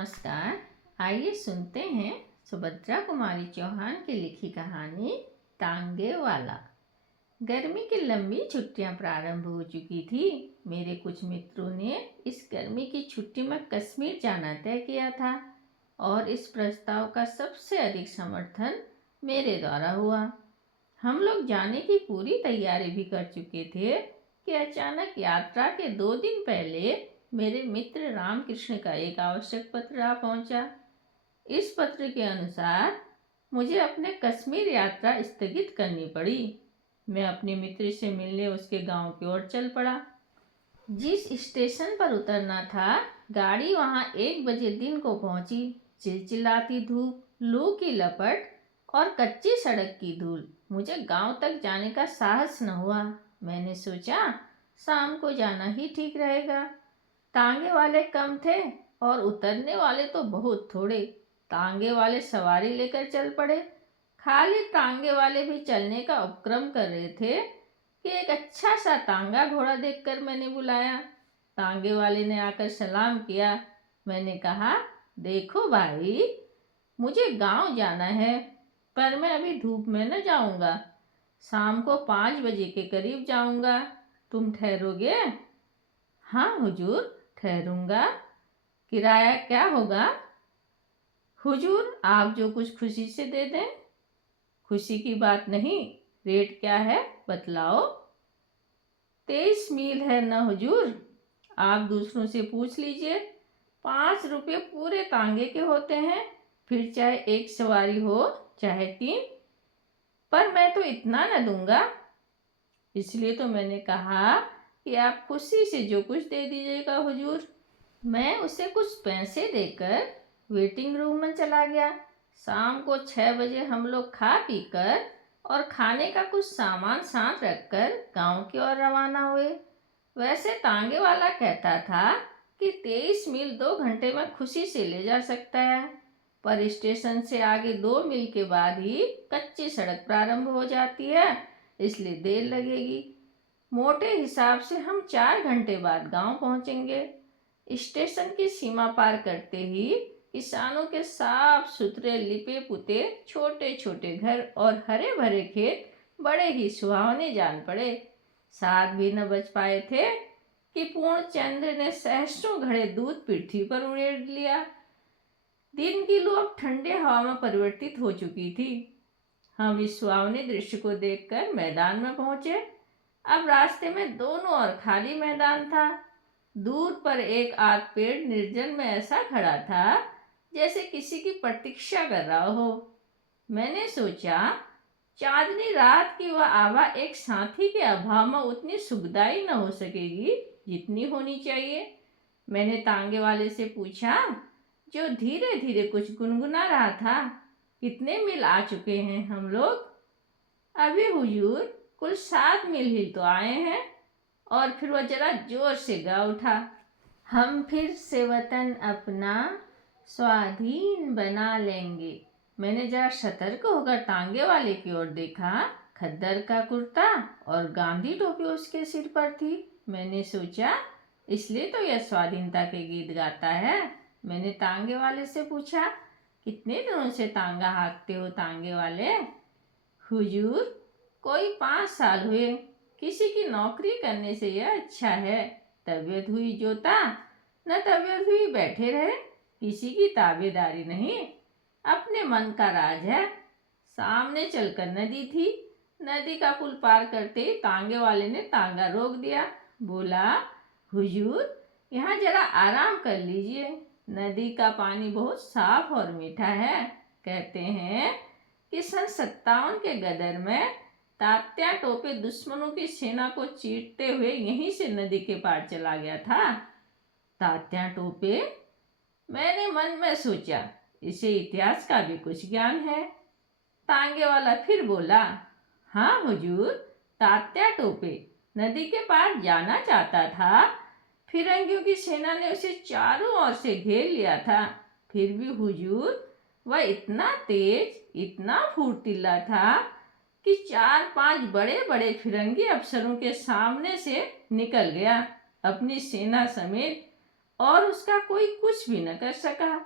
नमस्कार। आइए सुनते हैं सुभद्रा कुमारी चौहान की लिखी कहानी तांगे वाला। गर्मी की लंबी छुट्टियां प्रारंभ हो चुकी थी। मेरे कुछ मित्रों ने इस गर्मी की छुट्टी में कश्मीर जाना तय किया था और इस प्रस्ताव का सबसे अधिक समर्थन मेरे द्वारा हुआ। हम लोग जाने की पूरी तैयारी भी कर चुके थे कि अचानक यात्रा के 2 दिन पहले मेरे मित्र रामकृष्ण का एक आवश्यक पत्र आ पहुंचा। इस पत्र के अनुसार मुझे अपने कश्मीर यात्रा स्थगित करनी पड़ी। मैं अपने मित्र से मिलने उसके गांव की ओर चल पड़ा। जिस स्टेशन पर उतरना था, गाड़ी वहां 1 बजे दिन को पहुंची। चिलचिलाती धूप, लू की लपट और कच्ची सड़क की धूल, मुझे गांव तक जाने का साहस न हुआ। मैंने सोचा शाम को जाना ही ठीक रहेगा। तांगे वाले कम थे और उतरने वाले तो बहुत थोड़े। तांगे वाले सवारी लेकर चल पड़े। खाली तांगे वाले भी चलने का उपक्रम कर रहे थे कि एक अच्छा सा तांगा घोड़ा देखकर मैंने बुलाया। तांगे वाले ने आकर सलाम किया। मैंने कहा, देखो भाई, मुझे गांव जाना है, पर मैं अभी धूप में न जाऊंगा। शाम को 5 बजे के करीब जाऊंगा। तुम ठहरोगे? हाँ हुजूर, ठहरूंगा। किराया क्या होगा? हुजूर, आप जो कुछ खुशी से दे दें। खुशी की बात नहीं, रेट क्या है बतलाओ। 23 मील है न हुजूर। आप दूसरों से पूछ लीजिए। 5 रुपये पूरे तांगे के होते हैं, फिर चाहे एक सवारी हो चाहे 3। पर मैं तो इतना न दूंगा। इसलिए तो मैंने कहा कि आप खुशी से जो कुछ दे दीजिएगा हुजूर। मैं उसे कुछ पैसे देकर वेटिंग रूम में चला गया। शाम को 6 बजे हम लोग खा पी कर और खाने का कुछ सामान साथ रखकर गांव की ओर रवाना हुए। वैसे तांगे वाला कहता था कि 23 मील 2 घंटे में खुशी से ले जा सकता है, पर स्टेशन से आगे 2 मील के बाद ही कच्ची सड़क प्रारंभ हो जाती है, इसलिए देर लगेगी। मोटे हिसाब से हम 4 घंटे बाद गांव पहुंचेंगे। स्टेशन की सीमा पार करते ही किसानों के साफ सुथरे लिपे पुते छोटे छोटे घर और हरे भरे खेत बड़े ही सुहावने जान पड़े। 7 भी न बच पाए थे कि पूर्णचंद्र ने सहस्रों घड़े दूध पृथ्वी पर उड़ेल लिया। दिन की लू अब ठंडे हवा में परिवर्तित हो चुकी थी। हम इस सुहावने दृश्य को देखकर मैदान में पहुंचे। अब रास्ते में दोनों ओर खाली मैदान था। दूर पर एक आग पेड़ निर्जन में ऐसा खड़ा था जैसे किसी की प्रतीक्षा कर रहा हो। मैंने सोचा, चांदनी रात की वह आभा एक साथी के अभाव में उतनी सुखदायी न हो सकेगी जितनी होनी चाहिए। मैंने तांगे वाले से पूछा, जो धीरे धीरे कुछ गुनगुना रहा था, कितने मील आ चुके हैं हम लोग? अभी हुजूर कुल 7 मील ही तो आए हैं। और फिर वह जरा जोर से गा उठा, हम फिर से वतन अपना स्वाधीन बना लेंगे। मैंने जरा सतर्क होकर तांगे वाले की ओर देखा। खद्दर का कुर्ता और गांधी टोपी उसके सिर पर थी। मैंने सोचा, इसलिए तो यह स्वाधीनता के गीत गाता है। मैंने तांगे वाले से पूछा, कितने दिनों से तांगा हाँकते हो तांगे वाले? हुजूर, कोई 5 साल हुए। किसी की नौकरी करने से यह अच्छा है। तबीयत हुई जोता, न तबीयत हुई बैठे रहे। किसी की ताबेदारी नहीं, अपने मन का राज है। सामने चलकर नदी थी। नदी का पुल पार करते ही तांगे वाले ने तांगा रोक दिया। बोला, हुजूर, यहाँ जरा आराम कर लीजिए। नदी का पानी बहुत साफ और मीठा है। कहते हैं कि सन 57 के गदर में तात्या टोपे दुश्मनों की सेना को चीरते हुए यहीं से नदी के पार चला गया था। तात्या टोपे? मैंने मन में सोचा, इसे इतिहास का भी कुछ ज्ञान है। तांगे वाला फिर बोला, हाँ हुजूर, तात्या टोपे नदी के पार जाना चाहता था। फिरंगियों की सेना ने उसे चारों ओर से घेर लिया था। फिर भी हुजूर, वह इतना तेज, इतना फुर्तीला था कि 4-5 बड़े बड़े फिरंगी अफसरों के सामने से निकल गया अपनी सेना समेत, और उसका कोई कुछ भी न कर सका।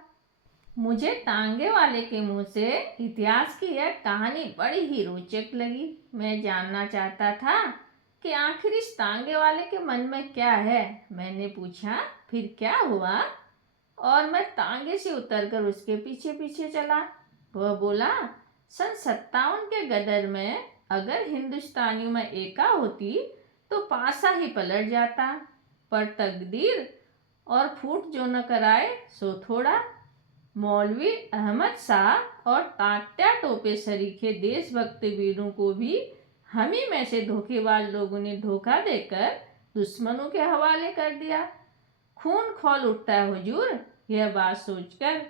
मुझे तांगे वाले के मुंह से इतिहास की यह कहानी बड़ी ही रोचक लगी। मैं जानना चाहता था कि आखिर इस तांगे वाले के मन में क्या है। मैंने पूछा, फिर क्या हुआ? और मैं तांगे से उतरकर उसके पीछे पीछे चला। वह बोला, सन 57 के गदर में अगर हिंदुस्तानियों में एका होती तो पासा ही पलट जाता, पर तकदीर और फूट जो न कराए सो थोड़ा। मौलवी अहमद शाह और तात्या टोपे सरीखे देशभक्त वीरों को भी हम ही में से धोखेबाज लोगों ने धोखा देकर दुश्मनों के हवाले कर दिया। खून खौल उठता है हुजूर यह बात सोचकर।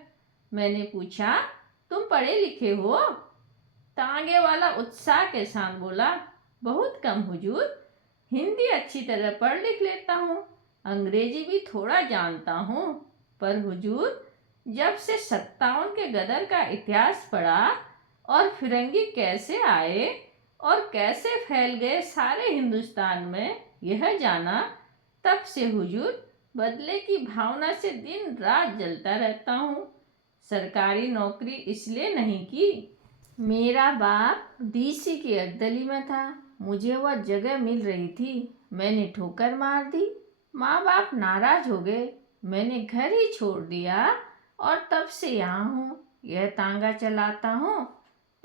मैंने पूछा, तुम पढ़े लिखे हो? तांगे वाला उत्साह के साथ बोला, बहुत कम हुजूर, हिंदी अच्छी तरह पढ़ लिख लेता हूँ, अंग्रेजी भी थोड़ा जानता हूँ, पर हुजूर जब से 57 के गदर का इतिहास पढ़ा और फिरंगी कैसे आए और कैसे फैल गए सारे हिंदुस्तान में यह जाना, तब से हुजूर बदले की भावना से दिन रात जलता रहता हूँ। सरकारी नौकरी इसलिए नहीं की। मेरा बाप डीसी की अब्दली में था, मुझे वह जगह मिल रही थी, मैंने ठोकर मार दी। माँ बाप नाराज हो गए, मैंने घर ही छोड़ दिया और तब से यहाँ हूँ। यह तांगा चलाता हूँ,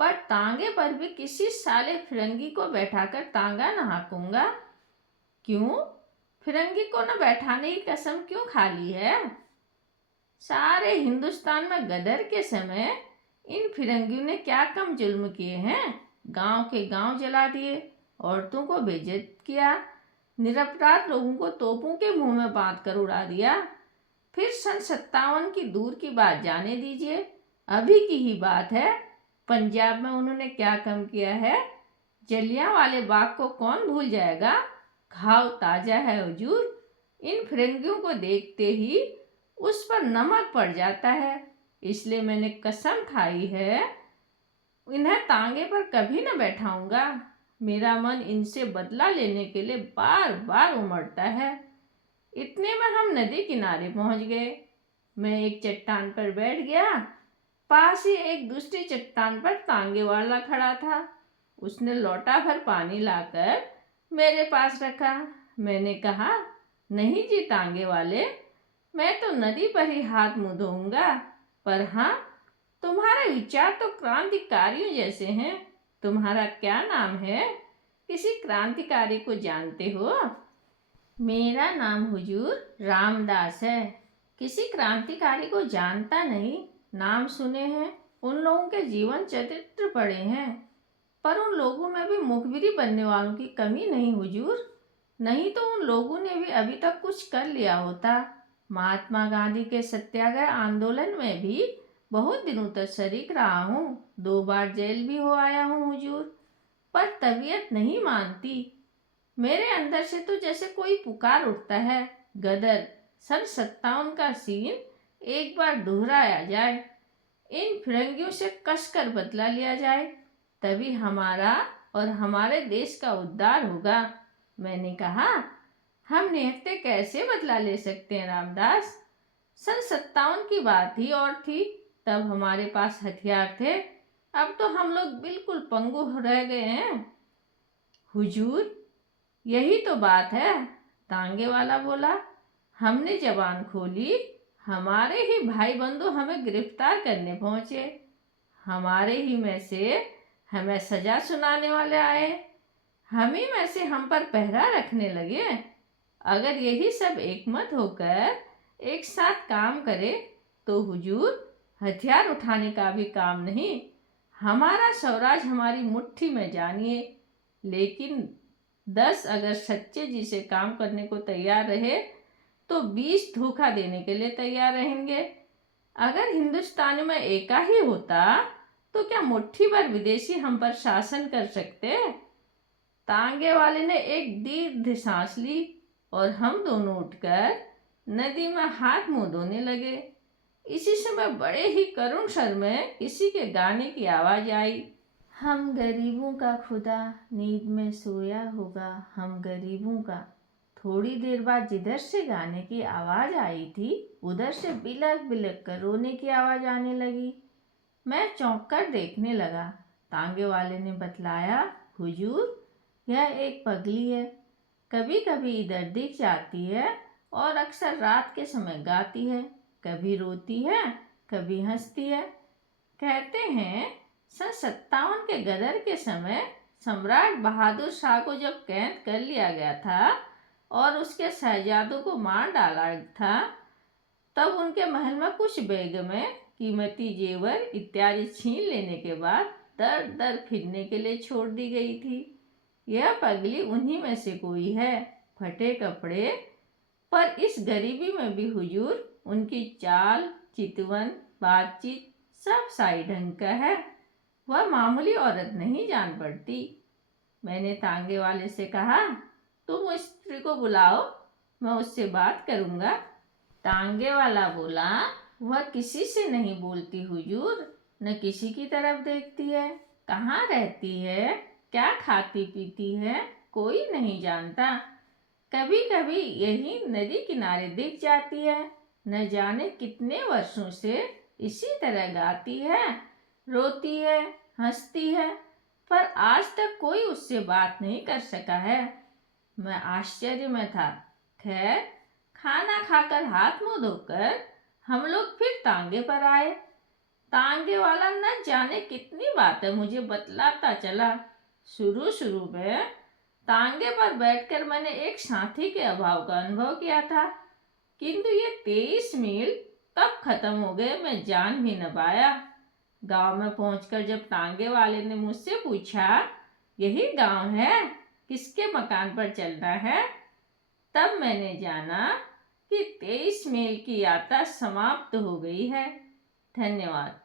पर तांगे पर भी किसी साले फिरंगी को बैठाकर तांगा न हाँकूंगा। क्यों? फिरंगी को न बैठाने की कसम क्यों खा ली है? सारे हिंदुस्तान में गदर के समय इन फिरंगियों ने क्या कम जुल्म किए हैं? गांव के गांव जला दिए, औरतों को बेइज्जत किया, निरपराध लोगों को तोपों के मुंह में बांध कर उड़ा दिया। फिर सन 57 की दूर की बात जाने दीजिए, अभी की ही बात है, पंजाब में उन्होंने क्या कम किया है? जलियांवाले बाग को कौन भूल जाएगा? घाव ताजा है हुजूर। इन फिरंगियों को देखते ही उस पर नमक पड़ जाता है, इसलिए मैंने कसम खाई है इन्हें तांगे पर कभी न बैठाऊंगा। मेरा मन इनसे बदला लेने के लिए बार बार उमड़ता है। इतने में हम नदी किनारे पहुंच गए। मैं एक चट्टान पर बैठ गया। पास ही एक दूसरी चट्टान पर तांगे वाला खड़ा था। उसने लोटा भर पानी लाकर मेरे पास रखा। मैंने कहा, नहीं जी तांगे वाले, मैं तो नदी पर ही हाथ मुंह धोऊंगा, पर हाँ, तुम्हारे विचार तो क्रांतिकारियों जैसे हैं। तुम्हारा क्या नाम है? किसी क्रांतिकारी को जानते हो? मेरा नाम हुजूर रामदास है। किसी क्रांतिकारी को जानता नहीं, नाम सुने हैं, उन लोगों के जीवन चरित्र पढ़े हैं, पर उन लोगों में भी मुखबिरी बनने वालों की कमी नहीं हुजूर। नहीं तो उन लोगों ने भी अभी तक कुछ कर लिया होता। महात्मा गांधी के सत्याग्रह आंदोलन में भी बहुत दिनों तक शरीक रहा हूँ, 2 बार जेल भी हो आया हूँ हुजूर, पर तबीयत नहीं मानती। मेरे अंदर से तो जैसे कोई पुकार उठता है, गदर सन 57 का सीन एक बार दोहराया जाए, इन फिरंगियों से कसकर बदला लिया जाए, तभी हमारा और हमारे देश का उद्धार होगा। मैंने कहा, हम निहत्ते कैसे बदला ले सकते हैं रामदास? सन 57 की बात ही और थी, तब हमारे पास हथियार थे, अब तो हम लोग बिल्कुल पंगु रह गए हैं। हुजूर यही तो बात है, तांगे वाला बोला। हमने जबान खोली, हमारे ही भाई बंधु हमें गिरफ्तार करने पहुंचे, हमारे ही में से हमें सजा सुनाने वाले आए, हम ही में से हम पर पहरा रखने लगे। अगर यही सब एकमत होकर एक साथ काम करे तो हुजूर हथियार उठाने का भी काम नहीं, हमारा स्वराज हमारी मुट्ठी में जानिए। लेकिन 10 अगर सच्चे जी से काम करने को तैयार रहे तो 20 धोखा देने के लिए तैयार रहेंगे। अगर हिंदुस्तान में एका ही होता तो क्या मुट्ठी भर विदेशी हम पर शासन कर सकते? तांगे वाले ने एक दीर्घ सांस ली और हम दोनों उठकर नदी में हाथ मुंह धोने लगे। इसी समय बड़े ही करुण स्वर में किसी के गाने की आवाज आई, हम गरीबों का खुदा नींद में सोया होगा, हम गरीबों का। थोड़ी देर बाद जिधर से गाने की आवाज़ आई थी उधर से बिलक बिलक कर रोने की आवाज़ आने लगी। मैं चौंक कर देखने लगा। तांगे वाले ने बतलाया, हुजूर, यह एक पगली है, कभी कभी इधर दिख जाती है और अक्सर रात के समय गाती है, कभी रोती है, कभी हंसती है। कहते हैं सन 57 के गदर के समय सम्राट बहादुर शाह को जब कैद कर लिया गया था और उसके शहजादों को मार डाला था, तब उनके महल में कुछ बेगमें कीमती जेवर इत्यादि छीन लेने के बाद दर दर फिरने के लिए छोड़ दी गई थी। यह पगली उन्हीं में से कोई है। फटे कपड़े, पर इस गरीबी में भी हुजूर उनकी चाल, चितवन, बातचीत सब साई ढंग का है। वह मामूली औरत नहीं जान पड़ती। मैंने तांगे वाले से कहा, तुम उस स्त्री को बुलाओ, मैं उससे बात करूँगा। तांगे वाला बोला, वह किसी से नहीं बोलती हुजूर, न किसी की तरफ देखती है। कहाँ रहती है, क्या खाती पीती है, कोई नहीं जानता। कभी कभी यही नदी किनारे दिख जाती है। न जाने कितने वर्षों से इसी तरह गाती है, रोती है, हंसती है, पर आज तक कोई उससे बात नहीं कर सका है। मैं आश्चर्य में था। खैर, खाना खाकर हाथ मुंह धोकर हम लोग फिर तांगे पर आए। तांगे वाला न जाने कितनी बातें मुझे बतलाता चला। शुरू शुरू में तांगे पर बैठकर मैंने एक साथी के अभाव का अनुभव किया था, किंतु ये 23 मील कब खत्म हो गए मैं जान भी न पाया। गांव में पहुंचकर जब तांगे वाले ने मुझसे पूछा, यही गांव है, किसके मकान पर चलना है, तब मैंने जाना कि 23 मील की यात्रा समाप्त हो गई है। धन्यवाद।